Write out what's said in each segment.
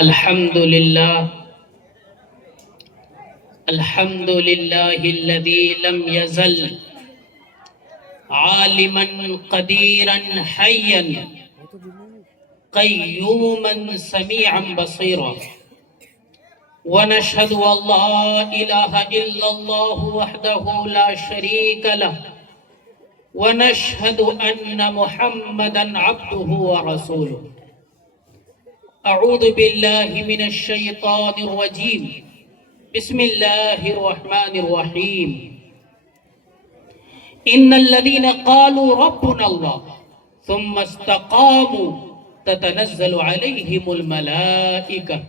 الحمد لله الذي لم يزل عالما قديرا حيا قيوما سميعا بصيرا، ونشهد أن لا إله إلا الله وحده لا شريك له، ونشهد أن محمدا عبده ورسوله. أعوذ بالله من الشيطان الرجيم، بسم الله الرحمن الرحيم. إن الذين قالوا ربنا الله ثم استقاموا تتنزل عليهم الملائكة.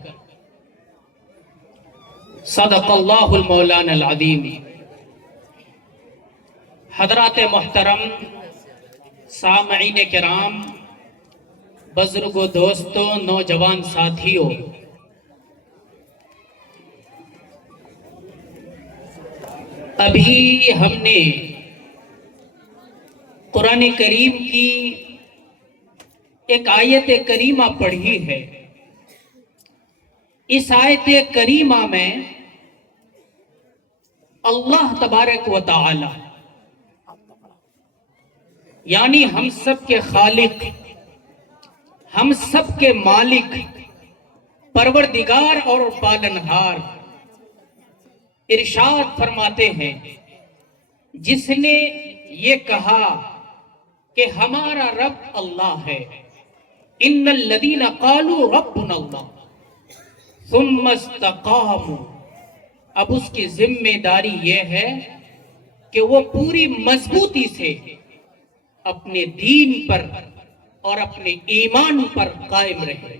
صدق اللہ المولانا العظیم. حضرات محترم، سامعین کرام، بزرگوں، دوستوں، نوجوان ساتھیوں، ابھی ہم نے قرآن کریم کی ایک آیت کریمہ پڑھی ہے. اس آیت کریمہ میں اللہ تبارک و تعالی یعنی ہم سب کے خالق، ہم سب کے مالک، پروردگار اور پالنہار ارشاد فرماتے ہیں، جس نے یہ کہا کہ ہمارا رب اللہ ہے. ان الذین قالوا ربنا اللہ ثم استقاموا. اب اس کی ذمہ داری یہ ہے کہ وہ پوری مضبوطی سے اپنے دین پر اور اپنے ایمان پر قائم رہے.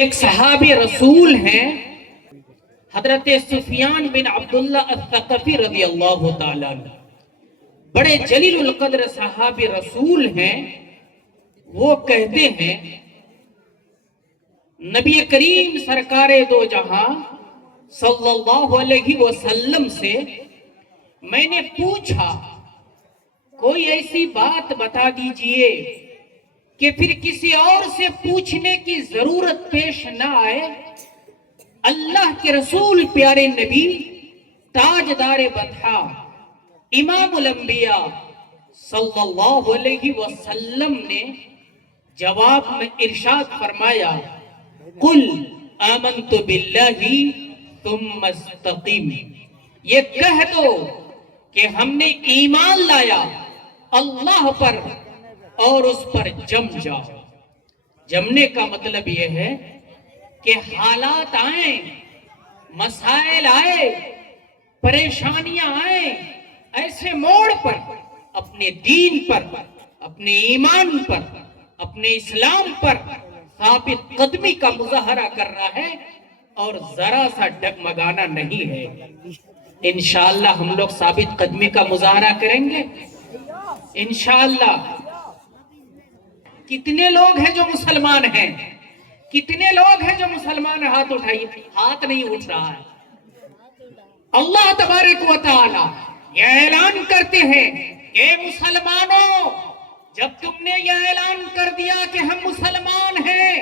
ایک صحابی رسول ہیں حضرت سفیان بن عبداللہ الثقفی رضی اللہ تعالیٰ عنہ، بڑے جلیل القدر صحابی رسول ہیں. وہ کہتے ہیں، نبی کریم سرکار دو جہاں صلی اللہ علیہ وسلم سے میں نے پوچھا، کوئی ایسی بات بتا دیجئے کہ پھر کسی اور سے پوچھنے کی ضرورت پیش نہ آئے. اللہ کے رسول پیارے نبی تاجدار بطحا امام الانبیاء صلی اللہ علیہ وسلم نے جواب میں ارشاد فرمایا، قل آمنت باللہ ثم استقیم. یہ کہہ دو کہ ہم نے ایمان لایا اللہ پر اور اس پر جم جاؤ. جمنے کا مطلب یہ ہے کہ حالات آئیں، مسائل آئے، پریشانیاں آئیں، ایسے موڑ پر اپنے دین پر، اپنے ایمان پر، اپنے اسلام پر ثابت قدمی کا مظاہرہ کرنا ہے اور ذرا سا ڈگمگانا نہیں ہے. انشاءاللہ ہم لوگ ثابت قدمی کا مظاہرہ کریں گے انشاءاللہ. کتنے لوگ ہیں جو مسلمان ہیں؟ کتنے لوگ ہیں جو مسلمان ہیں؟ ہاتھ اٹھائیے. ہاتھ نہیں اٹھ رہا ہے. اللہ تبارک و تعالی یہ اعلان کرتے ہیں کہ مسلمانوں، جب تم نے یہ اعلان کر دیا کہ ہم مسلمان ہیں،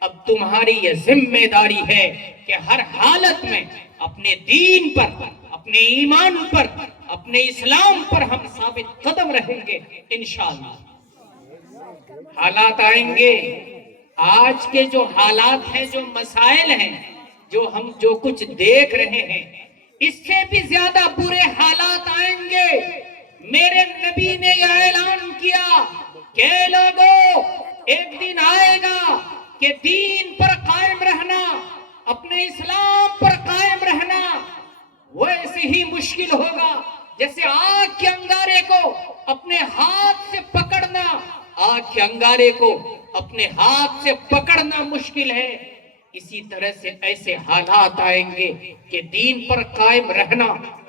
اب تمہاری یہ ذمہ داری ہے کہ ہر حالت میں اپنے دین پر، اپنے ایمان پر، اپنے اسلام پر ہم ثابت قدم رہیں گے انشاءاللہ. حالات آئیں گے. آج کے جو حالات ہیں، جو مسائل ہیں، جو کچھ دیکھ رہے ہیں، اس سے بھی زیادہ برے حالات آئیں گے. میرے نبی نے یہ اعلان کیا کہ لوگوں، ایک دن آئے گا کہ دین پر قائم رہنا، اپنے اسلام پر قائم رہنا ویسے ہی مشکل ہوگا جیسے آگ کے انگارے کو اپنے ہاتھ سے پکڑنا. آگ کے انگارے کو اپنے ہاتھ سے پکڑنا مشکل ہے. اسی طرح سے ایسے حالات آئیں گے کہ دین پر قائم رہنا،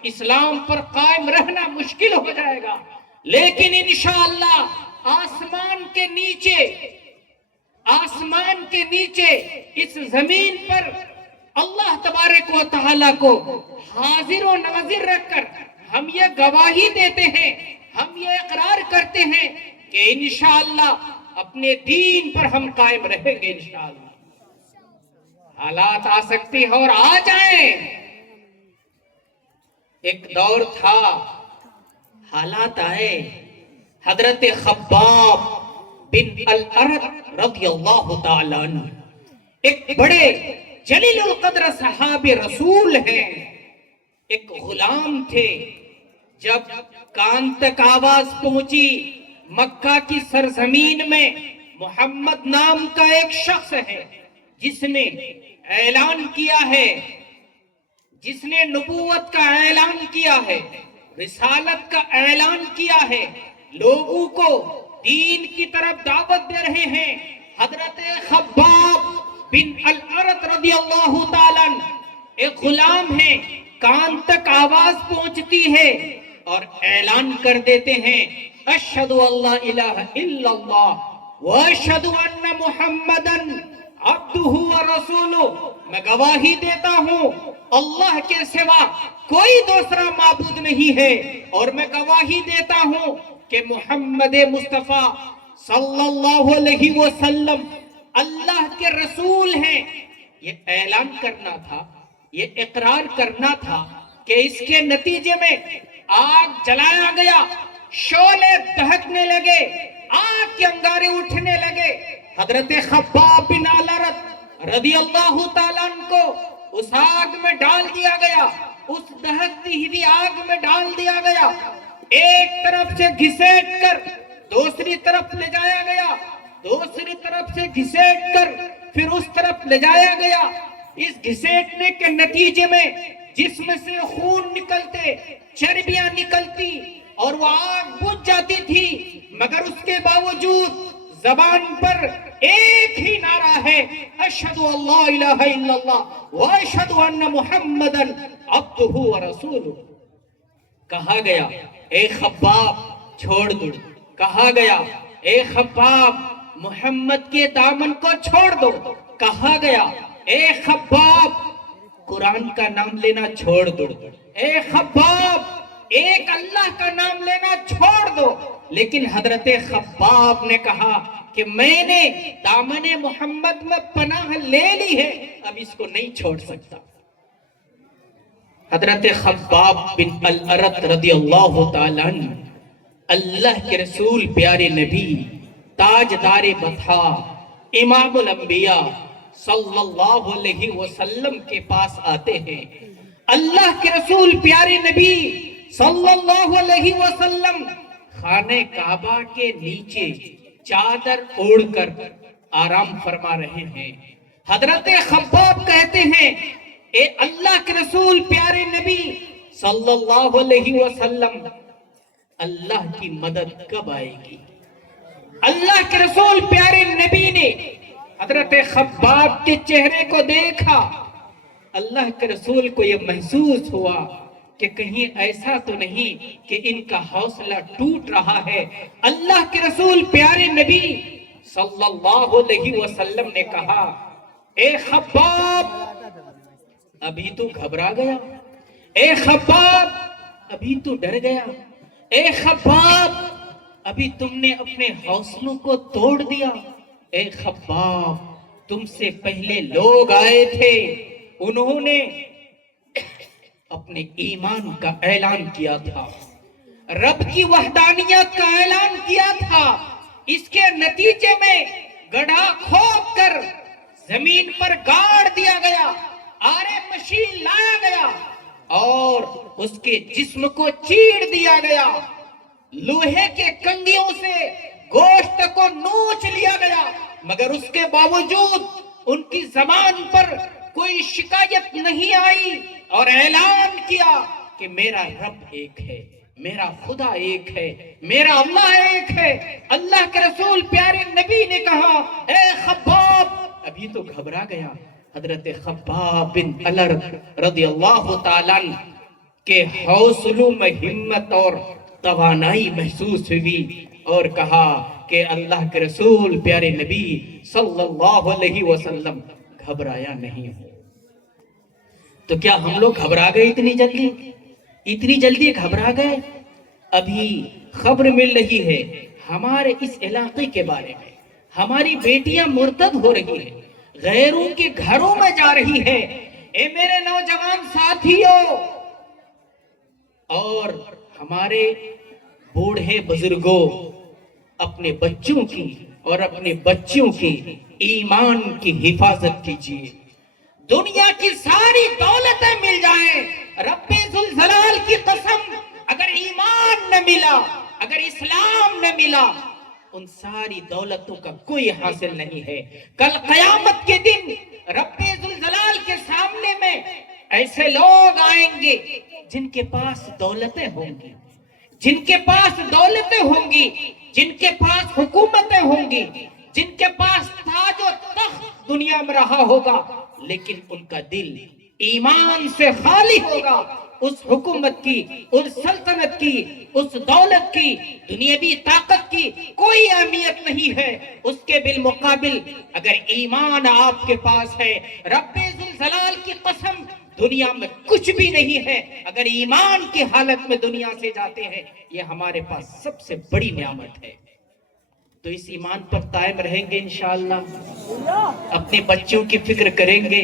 اسلام پر قائم رہنا مشکل ہو جائے گا. لیکن انشاءاللہ آسمان کے نیچے اس زمین پر اللہ تبارک و تعالیٰ کو حاضر و ناظر رکھ کر ہم یہ گواہی دیتے ہیں، ہم یہ اقرار کرتے ہیں کہ انشاءاللہ اپنے دین پر ہم قائم رہیں گے انشاءاللہ۔ حالات آ سکتے ہیں اور آ جائیں۔ ایک دور تھا، حالات آئے، حضرت خباب بن الارت رضی اللہ تعالیٰ عنہ ایک بڑے جلیل القدر صحابی رسول ہیں، ایک غلام تھے۔ جب کان تک آواز پہنچی مکہ کی سرزمین میں محمد نام کا ایک شخص ہے جس نے اعلان کیا ہے، جس نے نبوت کا اعلان کیا ہے، رسالت کا اعلان کیا ہے، لوگوں کو دین کی طرف دعوت دے رہے ہیں، حضرت خباب بن الارت رضی اللہ تعالیٰ ایک غلام ہے، کان تک آواز پہنچتی ہے اور اعلان کر دیتے ہیں اشہد اللہ الہ الا اللہ واشہد ان محمدن عبدہ ورسولہ، میں گواہی دیتا ہوں اللہ کے سوا کوئی دوسرا معبود نہیں ہے، اور میں گواہی دیتا ہوں کہ محمد مصطفیٰ صلی اللہ علیہ وسلم اللہ کے رسول ہیں۔ یہ اعلان کرنا تھا، یہ اقرار کرنا تھا کہ اس کے نتیجے میں آگ جلایا گیا، شعلے دہکنے لگے، آگ کے انگارے اٹھنے لگے، حضرت خباب بن الارت رضی اللہ تعالیٰ عنہ کو اس آگ میں ڈال دیا گیا، اس دہکتی ہوئی آگ میں ڈال دیا گیا، ایک طرف سے گھسیٹ کر دوسری طرف لے جایا گیا، دوسری طرف سے گھسیٹ کر پھر اس طرف لے جایا گیا۔ اس گھسیٹنے کے نتیجے میں جسم سے خون نکلتے، چربیاں نکلتی اور وہ آگ بجھ جاتی تھی، مگر اس کے باوجود زبان پر ایک ہی نعرہ ہے اشہد اللہ الہ الا اللہ واشہد ان محمدن عبدہ ورسولہ۔ کہا گیا اے خباب چھوڑ دو، کہا گیا اے خباب محمد کے دامن کو چھوڑ دو، کہا گیا اے خباب قرآن کا نام لینا چھوڑ دو، اے خباب ایک اللہ کا نام لینا چھوڑ دو۔ لیکن حضرت خباب نے کہا کہ میں نے دامن محمد میں پناہ لے لی ہے، اب اس کو نہیں چھوڑ سکتا۔ حضرت خباب بن الارت رضی اللہ تعالیٰ عنہ اللہ کے رسول پیارے نبی تاجدار بطحا امام الانبیاء صلی اللہ علیہ وسلم کے پاس آتے ہیں۔ اللہ کے رسول پیارے نبی صلی اللہ علیہ وسلم خانہ کعبہ کے نیچے چادر اوڑھ کر آرام فرما رہے ہیں۔ حضرت خباب کہتے ہیں اے اللہ کے رسول پیارے نبی صلی اللہ علیہ وسلم اللہ کی مدد کب آئے گی؟ اللہ کے رسول پیارے نبی نے حضرت خباب کے چہرے کو دیکھا، اللہ کے رسول کو یہ محسوس ہوا کہ کہیں ایسا تو نہیں کہ ان کا حوصلہ ٹوٹ رہا ہے۔ اللہ کے رسول پیارے نبی صلی اللہ علیہ وسلم نے کہا اے خباب ابھی تو گھبرا گیا، اے خباب ابھی تو ڈر گیا، اے خباب ابھی تم نے اپنے حوصلوں کو توڑ دیا، اے خباب تم سے پہلے لوگ آئے تھے، انہوں نے اپنے ایمان کا اعلان کیا تھا، رب کی وحدانیت کا اعلان کیا تھا، اس کے نتیجے میں گڑھا کھود کر زمین پر گاڑ دیا گیا، آرے مشین لایا گیا اور اس کے جسم کو چیڑ دیا گیا، لوہے کے کنگیوں سے گوشت کو نوچ لیا گیا، مگر اس کے باوجود ان کی زبان پر کوئی شکایت نہیں آئی اور اعلان کیا کہ میرا رب ایک ہے، میرا خدا ایک ہے، میرا اللہ ایک ہے۔ اللہ کے رسول پیارے نبی نے کہا اے خباب ابھی تو گھبرا گیا۔ حضرت خباب بن الارت رضی اللہ تعالیٰ عنہ کے حوصلوں میں ہمت اور توانائی محسوس ہوئی اور کہا کہ اللہ کے رسول پیارے نبی صلی اللہ علیہ وسلم گھبرایا نہیں ہو۔ تو کیا ہم لوگ گھبرا گئے اتنی جلدی گھبرا گئے؟ ابھی خبر مل رہی ہے ہمارے اس علاقے کے بارے میں، ہماری بیٹیاں مرتد ہو رہی ہیں، غیروں کے گھروں میں جا رہی ہے۔ اے میرے نوجوان ساتھیوں اور ہمارے بوڑھے بزرگوں، اپنے بچوں کی اور اپنے بچوں کی ایمان کی حفاظت کیجیے۔ دنیا کی ساری دولتیں مل جائیں، رب ذوالجلال کی قسم، اگر ایمان نہ ملا، اگر اسلام نہ ملا، ان ساری دولتوں کا کوئی حاصل نہیں ہے۔ کل قیامت کے دن رب ذوالجلال کے سامنے میں ایسے لوگ آئیں گے جن کے پاس دولتیں ہوں گی، جن کے پاس دولتیں ہوں گی، جن کے پاس حکومتیں ہوں گی، جن کے پاس تاج و تخت دنیا میں رہا ہوگا، لیکن ان کا دل ایمان سے خالی ہوگا۔ اس حکومت کی، اس سلطنت کی، اس دولت کی، دنیاوی طاقت کی کوئی اہمیت نہیں ہے۔ اس کے بالمقابل اگر ایمان آپ کے پاس ہے، رب ذوالجلال کی قسم، دنیا میں کچھ بھی نہیں ہے۔ اگر ایمان کی حالت میں دنیا سے جاتے ہیں، یہ ہمارے پاس سب سے بڑی نعمت ہے۔ تو اس ایمان پر قائم رہیں گے انشاءاللہ، اپنے بچوں کی فکر کریں گے،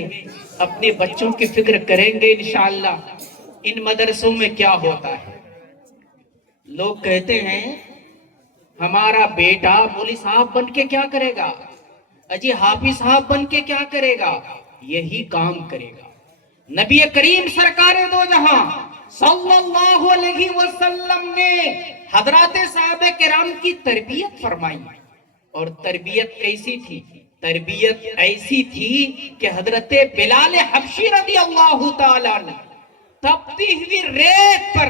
اپنے بچوں کی فکر کریں گے انشاءاللہ۔ ان مدرسوں میں کیا ہوتا ہے، لوگ کہتے ہیں ہمارا بیٹا مولوی صاحب بن کے کیا کرے گا، اجی حافظ صاحب بن کے کیا کرے گا، یہی کام کرے گا۔ نبی کریم سرکار دو جہاں صلی اللہ علیہ وسلم نے حضرات صحابہ کرام کی تربیت فرمائی، اور تربیت کیسی تھی؟ تربیت ایسی تھی کہ حضرت بلال حبشی رضی اللہ تعالیٰ عنہ تپتی ہوئی ریت پر،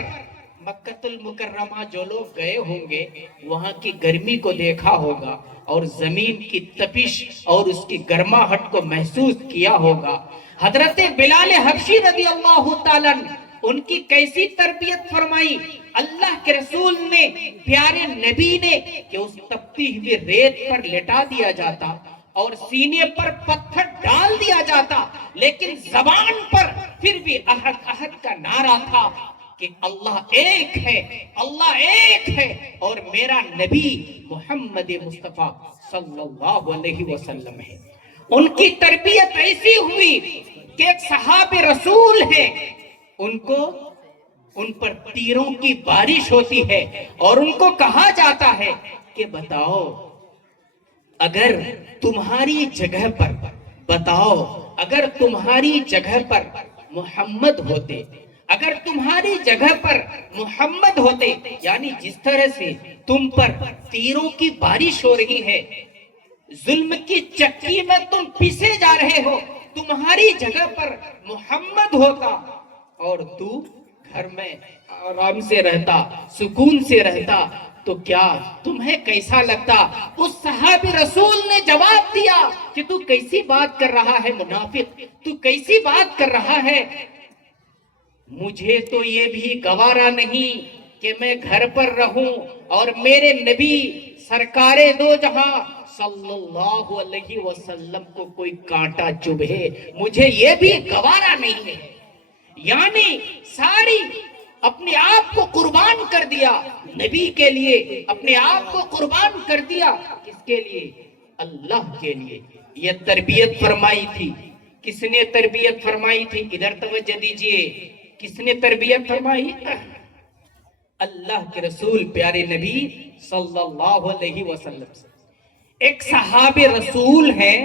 مکہ المکرمہ جو لوگ گئے ہوں گے وہاں کی گرمی کو دیکھا ہوگا اور زمین کی تپش اور اس کی گرماہٹ کو محسوس کیا ہوگا۔ حضرت بلال حبشی رضی اللہ تعالیٰ ان کی کیسی تربیت فرمائی، اللہ کے رسول نے، پیارے نبی نے، کہ اس تپتی ہوئی ریت پر لٹا دیا جاتا اور سینے پر پتھر ڈال دیا جاتا، لیکن زبان پر پھر بھی احد احد کا نعرہ تھا کہ اللہ ایک ہے، اللہ ایک ہے، اور میرا نبی محمد مصطفیٰ صلی اللہ علیہ وسلم ہے۔ ان کی تربیت ایسی ہوئی کہ ایک صحابی رسول ہے، ان پر تیروں کی بارش ہوتی ہے اور ان کو کہا جاتا ہے کہ بتاؤ اگر تمہاری جگہ پر، بتاؤ اگر تمہاری جگہ پر محمد ہوتے، اگر تمہاری جگہ پر محمد ہوتے، یعنی جس طرح سے تم پر تیروں کی بارش ہو رہی ہے، ظلم کی چکی میں تم پیسے جا رہے ہو، تمہاری جگہ پر محمد ہوتا اور تو گھر میں آرام سے رہتا، سکون سے رہتا، تو کیا تمہیں کیسا لگتا؟ اس صحابی رسول نے جواب دیا کہ تو کیسی بات کر رہا ہے منافق، تو کیسی بات کر رہا ہے، مجھے تو یہ بھی گوارا نہیں کہ میں گھر پر رہوں اور میرے نبی سرکار دو جہاں صلی اللہ علیہ وسلم کو کوئی کانٹا چبھے، مجھے یہ بھی گوارا نہیں ہے۔ یعنی ساری اپنے آپ کو قربان کر دیا نبی کے لیے، اپنے آپ کو قربان کر دیا کس کے لیے؟ اللہ کے لیے۔ یہ تربیت فرمائی تھی، کس نے تربیت فرمائی تھی؟ ادھر توجہ دیجئے، کس نے تربیت فرمائی؟ اللہ کے رسول پیارے نبی صلی اللہ علیہ وسلم سے۔ ایک صحابی رسول ہے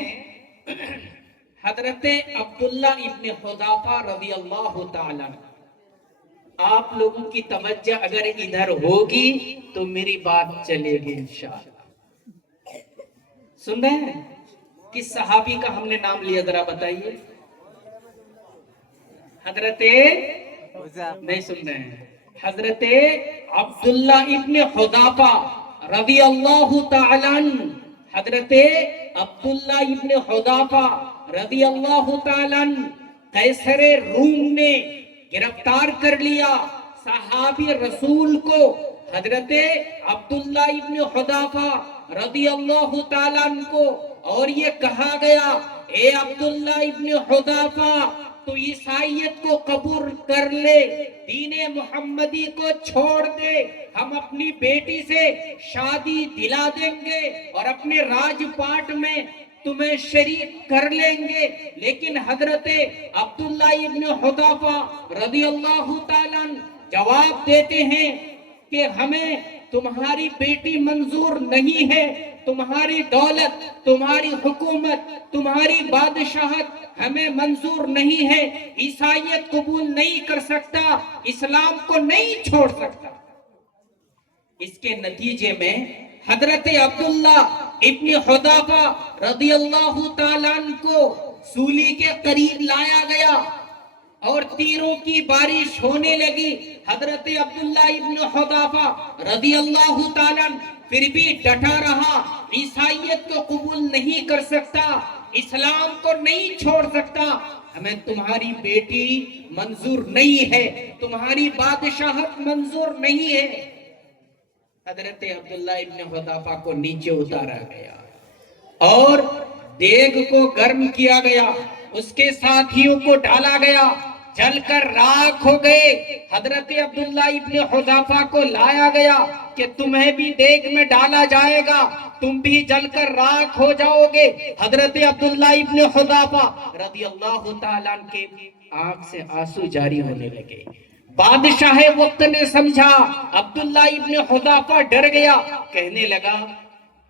حضرت عبداللہ ابن حذافہ رضی اللہ تعالیٰ۔ آپ لوگوں کی توجہ اگر ادھر ہوگی تو میری بات چلے گی انشاءاللہ۔ سن رہے ہیں کس صحابی کا ہم نے نام لیا، ذرا بتائیے؟ حضرت نہیں سن رہے ہیں، حضرت عبداللہ ابن حذافہ رضی اللہ تعالیٰ عنہ۔ حضرت عبداللہ ابن حذافہ رضی اللہ تعالیٰ عنہ قیصر روم نے گرفتار کر لیا صحابی رسول کو، حضرت عبداللہ ابن حذافہ رضی اللہ تعالیٰ عنہ کو، اور یہ کہا گیا اے عبداللہ ابن حذافہ تو عیسائیت کو قبول کر لے، دین محمدی کو چھوڑ دے، ہم اپنی بیٹی سے شادی دلا دیں گے اور اپنے راج پاٹ میں تمہیں شریک کر لیں گے۔ لیکن حضرت عبداللہ ابن حذافہ رضی اللہ تعالیٰ عنہ جواب دیتے ہیں کہ ہمیں تمہاری بیٹی منظور نہیں ہے، تمہاری دولت، تمہاری حکومت، تمہاری بادشاہت ہمیں منظور نہیں ہے، عیسائیت قبول نہیں کر سکتا، اسلام کو نہیں چھوڑ سکتا۔ اس کے نتیجے میں حضرت عبداللہ ابن حذافہ رضی اللہ تعالیٰ عنہ کو سولی کے قریب لایا گیا اور تیروں کی بارش ہونے لگی۔ حضرت عبداللہ ابن حذافہ رضی اللہ تعالیٰ عنہ پھر بھی ڈٹا رہا، عیسائیت کو قبول نہیں کر سکتا، اسلام کو نہیں چھوڑ سکتا، ہمیں تمہاری بیٹی منظور نہیں ہے، تمہاری بادشاہت منظور نہیں ہے۔ حضرت عبداللہ ابن حذافہ کو نیچے اتارا گیا اور دیگ کو گرم کیا گیا، اس کے ساتھیوں کو ڈالا گیا، جل کر راکھ ہو گئے۔ حضرت عبداللہ ابن حذافہ کو لایا گیا کہ تمہیں بھی دیگ میں ڈالا جائے گا، تم بھی جل کر راکھ ہو جاؤ گے۔ حضرت عبداللہ ابن حذافہ رضی اللہ تعالیٰ عنہ کے آنکھ سے آنسو جاری ہونے لگے۔ بادشاہ وقت نے سمجھا، عبداللہ ابن حذافہ ڈر گیا، کہنے لگا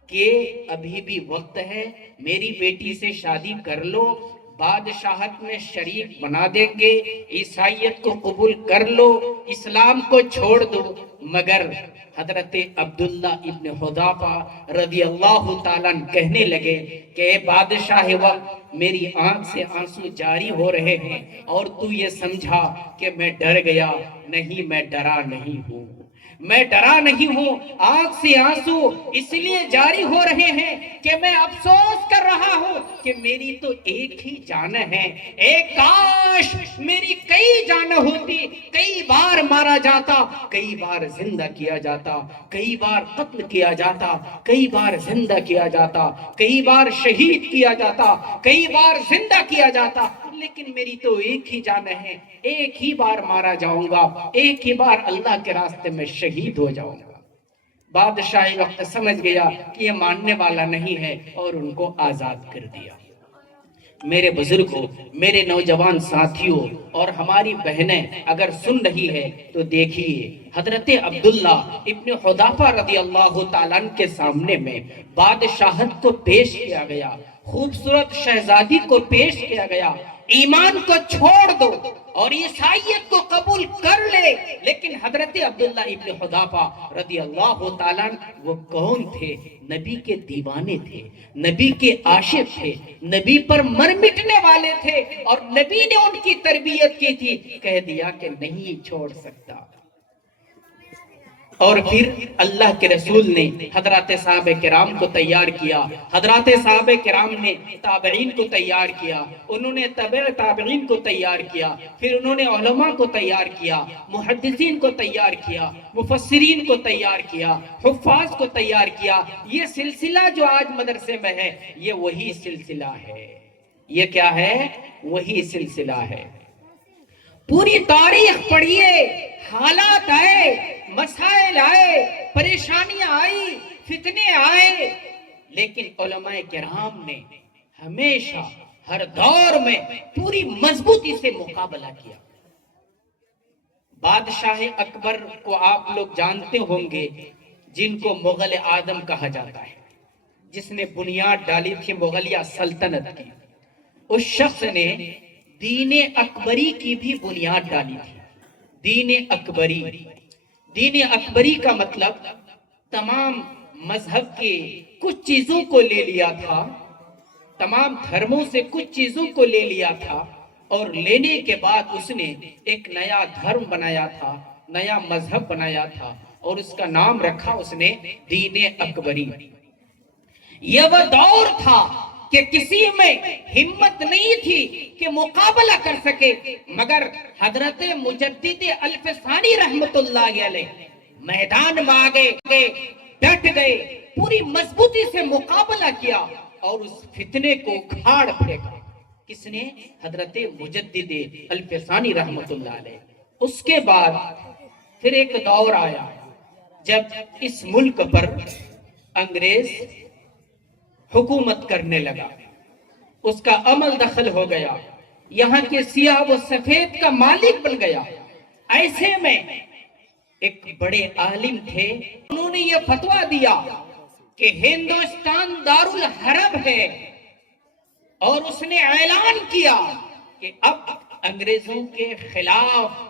کہ ابھی بھی وقت ہے، میری بیٹی سے شادی کر لو، بادشاہت میں شریک بنا دیں گے، عیسائیت کو قبول کر لو، اسلام کو چھوڑ دو۔ مگر حضرت عبداللہ ابن حذافہ رضی اللہ تعالیٰ عنہ کہنے لگے کہ اے بادشاہ وقت، میری آنکھ سے آنسو جاری ہو رہے ہیں اور تو یہ سمجھا کہ میں ڈر گیا، نہیں میں ڈرا نہیں ہوں، میں ڈرا نہیں ہوں، آنکھ سے آنسو اس لیے جاری ہو رہے ہیں کہ میں افسوس کر رہا ہوں کہ میری تو ایک ہی جان ہے، ایک کاش میری کئی جانیں ہوتی، کئی بار مارا جاتا، کئی بار زندہ کیا جاتا، کئی بار قتل کیا جاتا، کئی بار زندہ کیا جاتا، کئی بار شہید کیا جاتا، کئی بار زندہ کیا جاتا، لیکن میری تو ایک ہی جان ہے، ایک ہی بار مارا جاؤں گا، ایک ہی بار اللہ کے راستے میں شہید ہو جاؤں گا۔ بادشاہ وقت سمجھ گیا کہ یہ ماننے والا نہیں ہے اور ان کو آزاد کر دیا۔ میرے بزرگوں، میرے نوجوان ساتھیوں اور ہماری بہنیں اگر سن رہی ہے تو دیکھیے، حضرت عبداللہ ابن حذافہ رضی اللہ تعالیٰ عنہ کے سامنے میں بادشاہت کو پیش کیا گیا، خوبصورت شہزادی کو پیش کیا گیا، ایمان کو چھوڑ دو اور عیسائیت کو قبول کر لے۔ لیکن حضرت عبداللہ ابن حذافہ رضی اللہ تعالیٰ عنہ وہ کون تھے؟ نبی کے دیوانے تھے، نبی کے عاشق تھے، نبی پر مر مٹنے والے تھے، اور نبی نے ان کی تربیت کی تھی، کہہ دیا کہ نہیں چھوڑ سکتا۔ اور پھر اللہ کے رسول نے حضرات صحابہ کرام کو تیار کیا، حضرات صحابہ کرام نے تابعین کو تیار کیا، انہوں نے تبع تابعین کو تیار کیا، پھر انہوں نے علماء کو تیار کیا، محدثین کو تیار کیا، مفسرین کو تیار کیا، حفاظ کو تیار کیا۔ یہ سلسلہ جو آج مدرسے میں ہے، یہ وہی سلسلہ ہے۔ یہ کیا ہے؟ وہی سلسلہ ہے۔ پوری تاریخ پڑھیے، حالات آئے، مسائل آئے، پریشانیاں آئی، فتنے آئے، لیکن علماء کرام نے ہمیشہ ہر دور میں پوری مضبوطی سے مقابلہ کیا۔ بادشاہ اکبر کو آپ لوگ جانتے ہوں گے، جن کو مغل اعظم کہا جاتا ہے، جس نے بنیاد ڈالی تھی مغلیہ سلطنت کی۔ اس شخص نے دین اکبری کی بھی بنیاد ڈالی تھی۔ دین اکبری، دین اکبری کا مطلب تمام مذہب کے کچھ چیزوں کو لے لیا تھا، تمام دھرموں سے کچھ چیزوں کو لے لیا تھا، اور لینے کے بعد اس نے ایک نیا دھرم بنایا تھا، نیا مذہب بنایا تھا، اور اس کا نام رکھا اس نے دین اکبری۔ یہ وہ دور تھا کہ کسی میں ہمت نہیں تھی کہ مقابلہ کر سکے، مگر حضرت مجدد الفسانی رحمت اللہ علیہ میدان میں آگے ڈٹ گئے، پوری مضبوطی سے مقابلہ کیا اور اس فتنے کو کھاڑ پھینکا۔ کس نے؟ حضرت مجدد الفسانی رحمت اللہ علیہ۔ اس کے بعد پھر ایک دور آیا جب اس ملک پر انگریز حکومت کرنے لگا، اس کا عمل دخل ہو گیا، یہاں کے سیاہ و سفید کا مالک بن گیا۔ ایسے میں ایک بڑے عالم تھے، انہوں نے یہ فتویٰ دیا کہ ہندوستان دارالحرب ہے، اور اس نے اعلان کیا کہ اب انگریزوں کے خلاف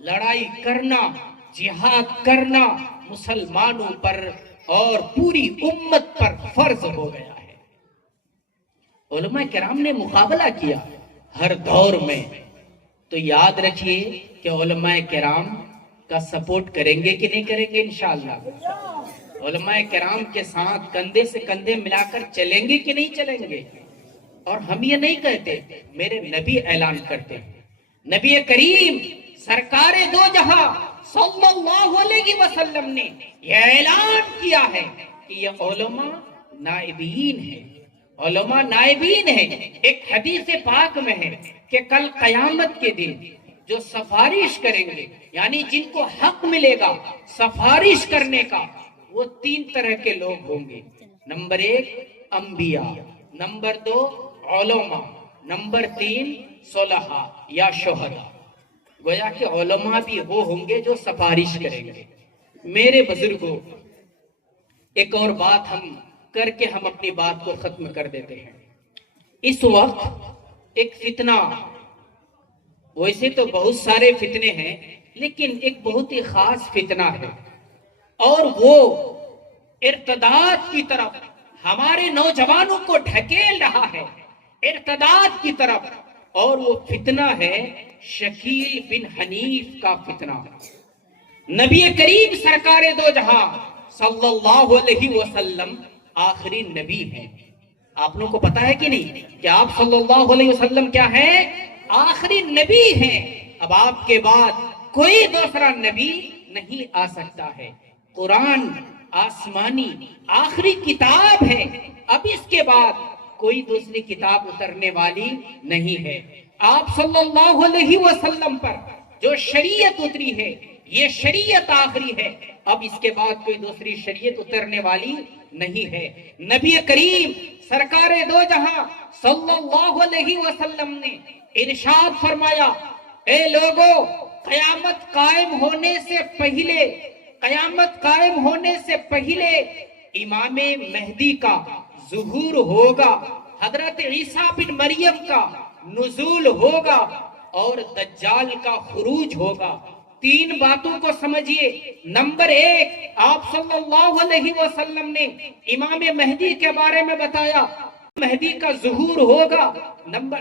لڑائی کرنا، جہاد کرنا مسلمانوں پر اور پوری امت پر فرض ہو گیا ہے۔ علماء کرام نے مقابلہ کیا ہر دور میں، تو یاد رکھیے کہ علماء کرام کا سپورٹ کریں گے کہ نہیں کریں گے؟ انشاءاللہ علماء کرام کے ساتھ کندھے سے کندھے ملا کر چلیں گے کہ نہیں چلیں گے؟ اور ہم یہ نہیں کہتے، میرے نبی اعلان کرتے ہیں، نبی کریم سرکار دو جہاں صلی اللہ علیہ وسلم نے یہ اعلان کیا ہے کہ یہ علماء نائبین ہیں، علماء نائبین ہیں۔ ایک حدیث پاک میں ہے کہ کل قیامت کے دن جو سفارش کریں گے، یعنی جن کو حق ملے گا سفارش کرنے کا، وہ تین طرح کے لوگ ہوں گے۔ نمبر ایک انبیاء، نمبر دو علماء، نمبر تین صلحاء یا شہداء۔ گویا کہ علماء بھی وہ ہوں گے جو سفارش کریں گے۔ میرے بزرگوں، ایک اور بات ہم کر کے ہم اپنی بات کو ختم کر دیتے ہیں۔ اس وقت ایک فتنہ، ویسے تو بہت سارے فتنے ہیں لیکن ایک بہت ہی خاص فتنہ ہے، اور وہ ارتداد کی طرف ہمارے نوجوانوں کو ڈھکیل رہا ہے، ارتداد کی طرف، اور وہ فتنہ ہے شکیل بن حنیف کا فتنہ۔ نبی کریم سرکار دو جہاں صلی اللہ علیہ وسلم آخری نبی ہیں۔ آپ لوگوں کو پتا ہے کہ نہیں کہ آپ صلی اللہ علیہ وسلم کیا ہیں؟ آخری نبی ہیں۔ اب آپ کے بعد کوئی دوسرا نبی نہیں آ سکتا ہے۔ قرآن آسمانی آخری کتاب ہے، اب اس کے بعد کوئی دوسری کتاب اترنے والی نہیں ہے۔ آپ صلی اللہ علیہ وسلم پر جو شریعت اتری ہے، یہ شریعت آخری ہے، اب اس کے بعد کوئی دوسری شریعت اترنے والی نہیں ہے۔ نبی کریم سرکار دو جہاں صلی اللہ علیہ وسلم نے ارشاد فرمایا، اے لوگو، قیامت قائم ہونے سے پہلے، قیامت قائم ہونے سے پہلے امام مہدی کا ظہور ہوگا، حضرت عیسیٰ بن مریم کا نزول ہوگا، اور دجال کا خروج ہوگا۔ تین باتوں کو سمجھیے۔ نمبر ایک، آپ صلی اللہ علیہ وسلم نے امام مہدی کے بارے میں بتایا، مہدی کا ظہور ہوگا۔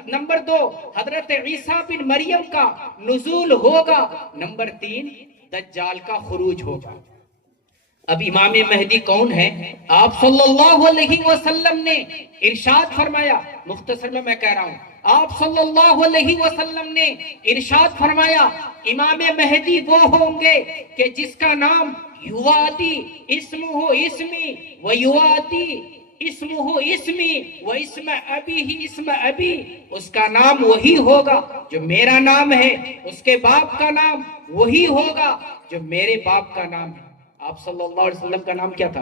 نمبر دو، حضرت عیسیٰ بن مریم کا نزول ہوگا۔ نمبر تین، دجال کا خروج ہوگا۔ اب امام مہدی کون ہے؟ آپ صلی اللہ علیہ وسلم نے ارشاد فرمایا، مختصر میں کہہ رہا ہوں، آپ صلی اللہ علیہ وسلم نے ارشاد فرمایا، امام مہدی وہ ہوں گے کہ جس کا نام یواتی اسمہ اسمی و یواتی اسمہ اسمی و اسم ابی ہی اسم ابی، اس کا نام وہی ہوگا جو میرا نام ہے، اس کے باپ کا نام وہی ہوگا جو میرے باپ کا نام ہے۔ آپ صلی اللہ علیہ وسلم کا نام کیا تھا؟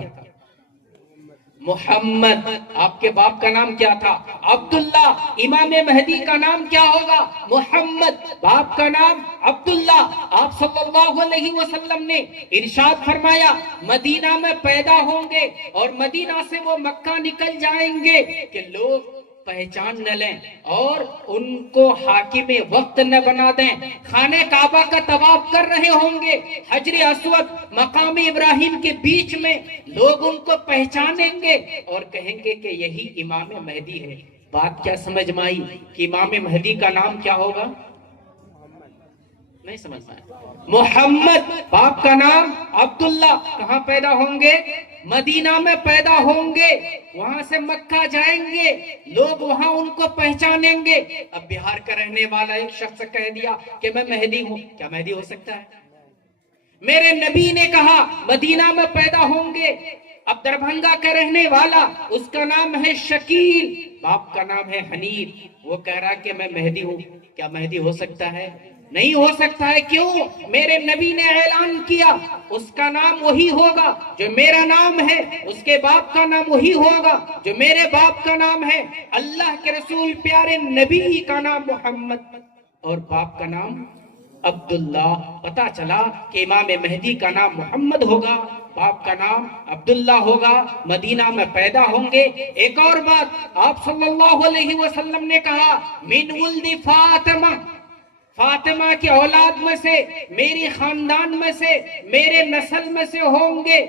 محمد۔ آپ کے باپ کا نام کیا تھا؟ عبداللہ۔ امام مہدی کا نام کیا ہوگا؟ محمد۔ باپ کا نام عبداللہ۔ آپ صلی اللہ علیہ وسلم نے ارشاد فرمایا، مدینہ میں پیدا ہوں گے اور مدینہ سے وہ مکہ نکل جائیں گے کہ لوگ پہچان نہ لیں اور ان کو حاکم وقت نہ بنا دیں۔ خانہ کعبہ کا طواف کر رہے ہوں گے، حجر اسود مقام ابراہیم کے بیچ میں، لوگ ان کو پہچانیں گے اور کہیں گے کہ یہی امام مہدی ہے۔ بات کیا سمجھ میں آئی کہ امام مہدی کا نام کیا ہوگا؟ نہیں سمجھ میں؟ محمد۔ باپ کا نام عبداللہ۔ کہاں پیدا ہوں گے؟ مدینہ میں پیدا ہوں گے، وہاں سے مکہ جائیں گے، لوگ وہاں ان کو پہچانیں گے۔ اب بہار کا رہنے والا ایک شخص کہہ دیا کہ میں مہدی ہوں، کیا مہدی ہو سکتا ہے؟ میرے نبی نے کہا مدینہ میں پیدا ہوں گے، اب دربھنگا کا رہنے والا، اس کا نام ہے شکیل، باپ کا نام ہے حنیف، وہ کہہ رہا کہ میں مہدی ہوں۔ کیا مہدی ہو سکتا ہے؟ نہیں ہو سکتا ہے۔ کیوں؟ میرے نبی نے اعلان کیا اس کا نام وہی ہوگا جو میرا نام ہے، اس کے باپ کا نام وہی ہوگا جو میرے باپ کا نام ہے۔ اللہ کے رسول پیارے نبی کا نام محمد اور باپ کا نام عبداللہ۔ پتا چلا کہ امام مہدی کا نام محمد ہوگا، باپ کا نام عبداللہ ہوگا، مدینہ میں پیدا ہوں گے۔ ایک اور بات آپ صلی اللہ علیہ وسلم نے کہا، من ولد فاطمہ، فاطمہ کی اولاد میں سے، میری خاندان میں سے، میرے نسل میں سے ہوں گے۔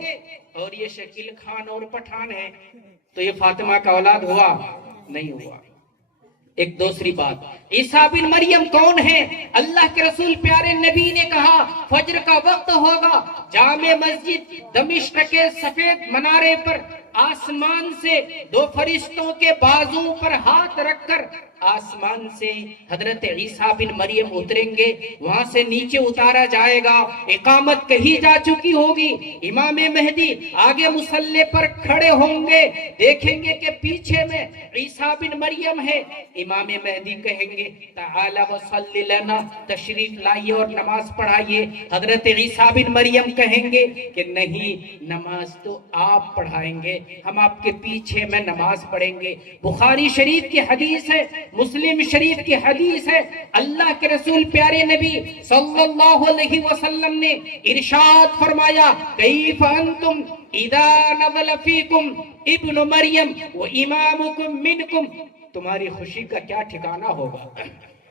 اور یہ شکیل خان اور پٹھان ہے، تو یہ فاطمہ کا اولاد ہوا؟ نہیں ہوا۔ ایک دوسری بات، عیسیٰ بن مریم کون ہے؟ اللہ کے رسول پیارے نبی نے کہا فجر کا وقت ہوگا، جامع مسجد دمشق کے سفید منارے پر آسمان سے دو فرشتوں کے بازوں پر ہاتھ رکھ کر آسمان سے حضرت عیسیٰ بن مریم اتریں گے، وہاں سے نیچے اتارا جائے گا، اقامت کہی جا چکی ہوگی، امام مہدی آگے مصلی پر کھڑے ہوں گے، دیکھیں گے کہ پیچھے میں عیسیٰ بن مریم ہے، امام مہدی کہیں گے تعالی وصلی لنا، تشریف لائیے اور نماز پڑھائیے۔ حضرت عیسیٰ بن مریم کہیں گے کہ نہیں، نماز تو آپ پڑھائیں گے، ہم آپ کے پیچھے میں نماز پڑھیں گے۔ بخاری شریف کی حدیث ہے، مسلم شریف کی حدیث ہے، اللہ کے رسول پیارے نبی صلی اللہ علیہ وسلم نے ارشاد فرمایا، کیف انتم اذا نزل فیکم ابن مریم و امامکم منکم، تمہاری خوشی کا کیا ٹھکانہ ہوگا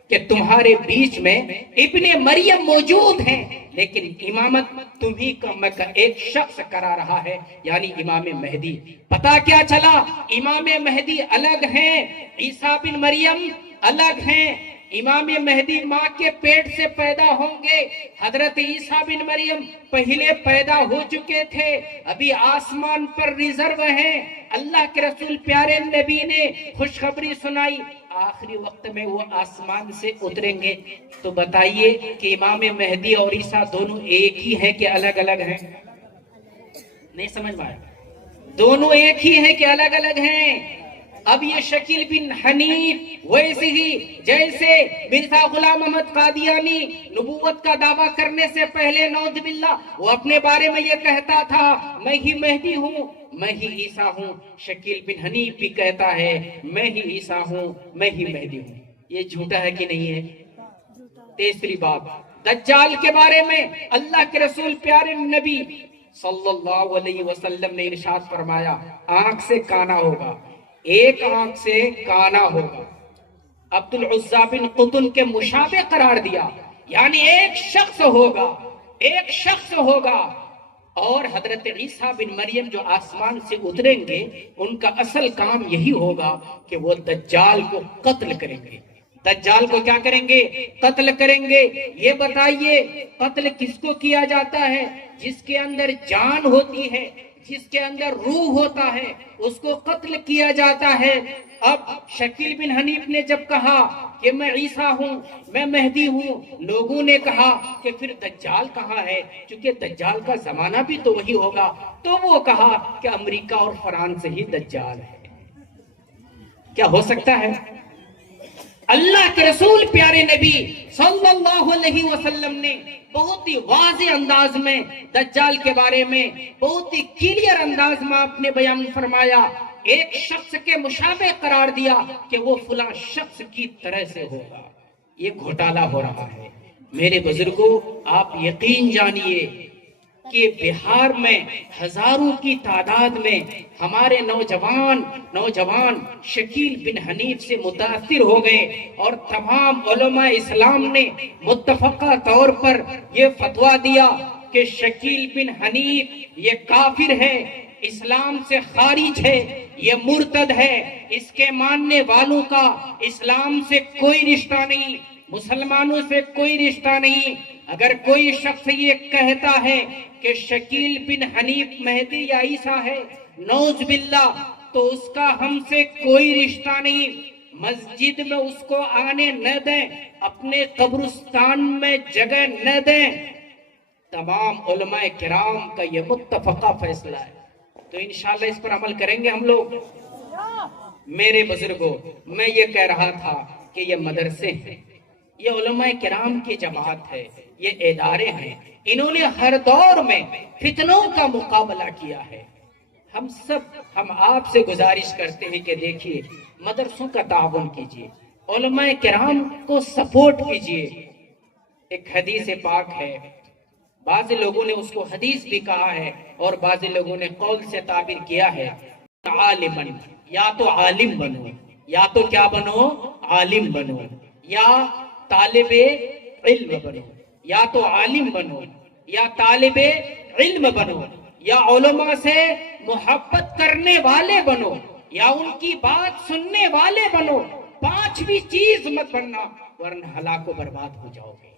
کہ تمہارے بیچ میں ابن مریم موجود ہیں، لیکن امامت تمہیں کا ایک شخص کرا رہا ہے، یعنی امام مہدی۔ پتا کیا چلا؟ امام مہدی الگ ہیں، عیسیٰ بن مریم الگ ہیں۔ امام مہدی ماں کے پیٹ سے پیدا ہوں گے، حضرت عیسیٰ بن مریم پہلے پیدا ہو چکے تھے، ابھی آسمان پر ریزرو ہیں۔ اللہ کے رسول پیارے نبی نے خوشخبری سنائی، آخری وقت میں وہ آسمان سے اتریں گے۔ تو بتائیے کہ امام مہدی اور عیسیٰ دونوں ایک ہی ہیں کہ الگ الگ ہیں؟ نہیں سمجھ میں آیا؟ دونوں ایک ہی ہیں کہ الگ الگ ہیں؟ اب یہ شکیل بن حنیف ویسے ہی جیسے مرزا غلام احمد قادیانی نبوت کا دعویٰ کرنے سے پہلے نعوذ باللہ وہ اپنے بارے میں یہ کہتا تھا میں ہی مہدی ہوں، میں ہی عیسیٰ ہوں، شکیل بن حنیف بھی کہتا ہے میں ہی عیسیٰ ہوں، میں ہی مہدی ہوں۔ یہ جھوٹا ہے کہ نہیں ہے؟ تیسری بات، دجال کے بارے میں اللہ کے رسول پیارے نبی صلی اللہ علیہ وسلم نے ارشاد فرمایا، آنکھ سے کانا ہوگا، ایک آنکھ سے کانا ہوگا۔ عبد العزیٰ بن قطن کے مشابہ قرار دیا، یعنی ایک شخص ہوگا، ایک شخص ہوگا۔ اور حضرت عیسیٰ بن مریم جو آسمان سے اتریں گے، ان کا اصل کام یہی ہوگا کہ وہ دجال کو قتل کریں گے۔ دجال کو کیا کریں گے؟ قتل کریں گے۔ یہ بتائیے قتل کس کو کیا جاتا ہے؟ جس کے اندر جان ہوتی ہے، جس کے اندر روح ہوتا ہے، اس کو قتل کیا جاتا ہے۔ اب شکیل بن حنیف نے جب کہا کہ میں عیسیٰ ہوں، میں مہدی ہوں، لوگوں نے کہا کہ پھر دجال کہاں ہے؟ چونکہ دجال کا زمانہ بھی تو وہی ہوگا، تو وہ کہا کہ امریکہ اور فرانس ہی دجال ہے۔ کیا ہو سکتا ہے؟ اللہ کے رسول پیارے نبی صلی اللہ علیہ وسلم نے بہت ہی واضح انداز میں دجال کے بارے میں بہت ہی کلیئر انداز میں آپ نے بیان فرمایا، ایک شخص کے مشابہ قرار دیا کہ وہ فلاں شخص کی طرح سے ہوگا۔ یہ گھوٹالہ ہو رہا ہے۔ میرے بزرگوں، آپ یقین جانیے کہ بہار میں ہزاروں کی تعداد میں ہمارے نوجوان شکیل بن حنیف سے متاثر ہو گئے، اور تمام علماء اسلام نے متفقہ طور پر یہ فتویٰ دیا کہ شکیل بن حنیف یہ کافر ہے، اسلام سے خارج ہے، یہ مرتد ہے، اس کے ماننے والوں کا اسلام سے کوئی رشتہ نہیں، مسلمانوں سے کوئی رشتہ نہیں۔ اگر کوئی شخص یہ کہتا ہے کہ شکیل بن حنیف مہدی یا عیسیٰ ہے، نعوذ باللہ، تو اس کا ہم سے کوئی رشتہ نہیں۔ مسجد میں اس کو آنے نہ دیں، اپنے قبرستان میں جگہ نہ دیں۔ تمام علماء کرام کا یہ متفقہ فیصلہ ہے۔ تو انشاءاللہ اس پر عمل کریں گے ہم لوگ۔ میرے بزرگوں، میں یہ کہہ رہا تھا کہ یہ مدرسے ہیں، یہ علماء کرام کی جماعت ہے، یہ ادارے ہیں، انہوں نے ہر دور میں فتنوں کا مقابلہ کیا ہے۔ ہم آپ سے گزارش کرتے ہیں کہ دیکھیے مدرسوں کا تعاون کیجیے، علماء کرام کو سپورٹ کیجیے۔ ایک حدیث پاک ہے، بعض لوگوں نے اس کو حدیث بھی کہا ہے اور بعض لوگوں نے قول سے تعبیر کیا ہے، عالمن، یا تو عالم بنو، یا تو کیا بنو، عالم بنو، یا طالب علم بنو، یا تو عالم بنو یا طالب علم بنو، یا علماء سے محبت کرنے والے بنو، یا ان کی بات سننے والے بنو۔ پانچویں چیز مت بننا، ورنہ ہلاک و برباد ہو جاؤ گے،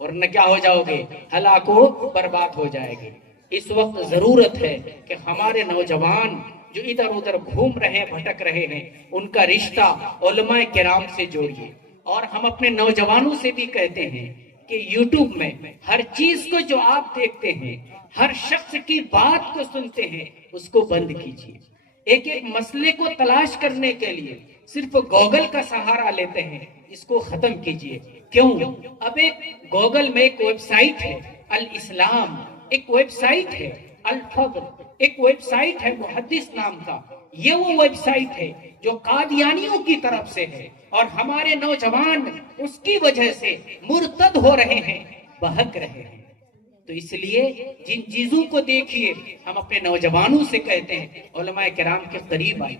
ورنہ کیا ہو جاؤ گے، ہلاک و برباد ہو جائے گے۔ اس وقت ضرورت ہے کہ ہمارے نوجوان جو ادھر ادھر گھوم رہے ہیں، بھٹک رہے ہیں، ان کا رشتہ علماء کرام سے جوڑیے۔ اور ہم اپنے نوجوانوں سے بھی کہتے ہیں کہ یوٹیوب میں ہر چیز کو جو آپ دیکھتے ہیں، ہر شخص کی بات کو سنتے ہیں، اس کو بند کیجیے۔ ایک ایک مسئلے کو تلاش کرنے کے لیے صرف گوگل کا سہارا لیتے ہیں، اس کو ختم کیجیے۔ کیوں؟ اب ایک گوگل میں ایک ویب سائٹ ہے الاسلام، ایک ویب سائٹ ہے الفضل، ایک ویب سائٹ ہے محدث نام کا۔ یہ وہ ویب سائٹ ہے جو قادیانیوں کی طرف سے ہے، اور ہمارے نوجوان اس کی وجہ سے مرتد ہو رہے ہیں، بہک رہے ہیں۔ تو اس لیے جن چیزوں کو دیکھیے، ہم اپنے نوجوانوں سے کہتے ہیں علماء کرام کے قریب آئیے،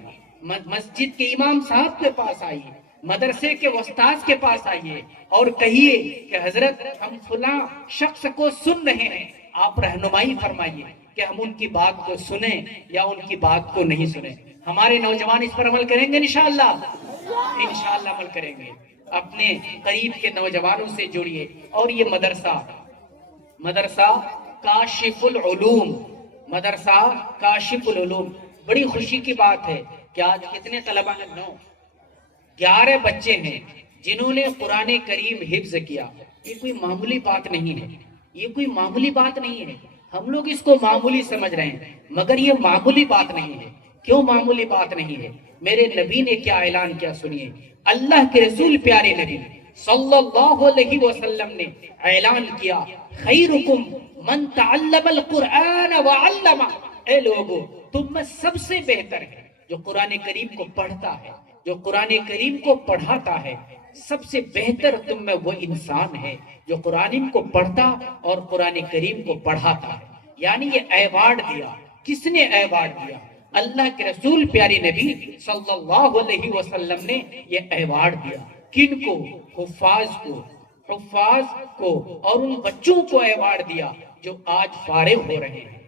مسجد کے امام صاحب کے پاس آئیے، مدرسے کے استاذ کے پاس آئیے اور کہیے کہ حضرت ہم فلاں شخص کو سن رہے ہیں، آپ رہنمائی فرمائیے کہ ہم ان کی بات کو سنیں یا ان کی بات کو نہیں سنیں۔ ہمارے نوجوان اس پر عمل کریں گے انشاءاللہ، انشاءاللہ عمل کریں گے۔ اپنے قریب کے نوجوانوں سے جڑیے۔ اور یہ مدرسہ کاشف العلوم، مدرسہ کاشف العلوم، بڑی خوشی کی بات ہے کہ آج کتنے طلبہ ہیں، 11 بچے ہیں جنہوں نے قرآن کریم حفظ کیا۔ یہ کوئی معمولی بات نہیں ہے، یہ کوئی معمولی بات نہیں ہے۔ ہم لوگ اس کو معمولی سمجھ رہے ہیں، مگر یہ معمولی بات نہیں ہے۔ کیوں معمولی بات نہیں ہے؟ میرے نبی نے کیا اعلان کیا سنیے۔ اللہ کے رسول پیارے نبی صلی اللہ علیہ وسلم نے اعلان کیا، خیرکم من تعلم القرآن وعلمہ، اے لوگو تم میں سب سے بہتر ہے جو قرآن کریم کو پڑھتا ہے، جو قرآن کریم کو پڑھاتا ہے۔ سب سے بہتر تم میں وہ انسان ہے جو قرآن کو پڑھتا اور قرآن کریم کو پڑھاتا ہے۔ یعنی یہ ایوارڈ دیا، کس نے ایوارڈ دیا؟ اللہ کے رسول پیارے نبی صلی اللہ علیہ وسلم نے یہ ایوارڈ دیا۔ کن کو؟ حفاظ کو اور ان بچوں کو ایوارڈ دیا جو آج فارغ ہو رہے ہیں۔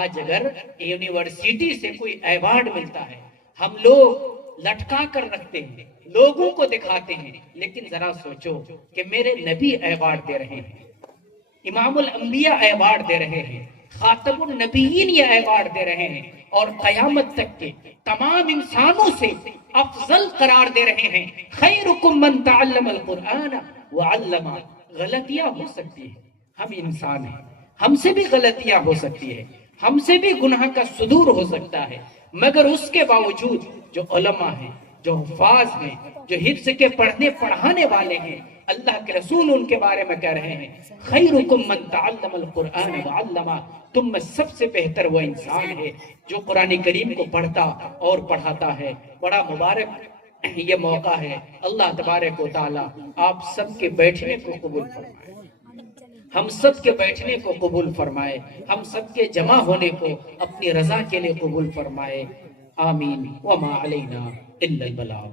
آج اگر یونیورسٹی سے کوئی ایوارڈ ملتا ہے، ہم لوگ لٹکا کر رکھتے ہیں، لوگوں کو دکھاتے ہیں، لیکن ذرا سوچو کہ میرے نبی ایوارڈ دے رہے ہیں، امام الانبیاء ایوارڈ دے رہے ہیں، خاتم النبیین یہ ایوارڈ دے رہے ہیں، اور قیامت تک کے تمام انسانوں سے افضل قرار دے رہے ہیں، خیرکم من تعلم القرآن وعلمہ۔ غلطیاں ہو سکتی ہیں، ہم انسان ہیں، ہم سے بھی غلطیاں ہو سکتی ہے، ہم سے بھی گناہ کا صدور ہو سکتا ہے، مگر اس کے باوجود جو علماء ہیں، جو حفاظ ہیں، جو حفظ کے پڑھنے پڑھانے والے ہیں، اللہ کے رسول ان کے بارے میں کہہ رہے ہیں، خیرکم من تعلم القرآن وعلمہ، تم میں سب سے بہتر وہ انسان ہے جو قرآن کریم کو پڑھتا اور پڑھاتا ہے۔ بڑا مبارک یہ موقع ہے، اللہ تبارک و تعالی آپ سب کے بیٹھنے کو قبول فرمائے، ہم سب کے بیٹھنے کو قبول فرمائے، ہم سب کے جمع ہونے کو اپنی رضا کے لیے قبول فرمائے، آمین۔ وما علینا الا البلاغ۔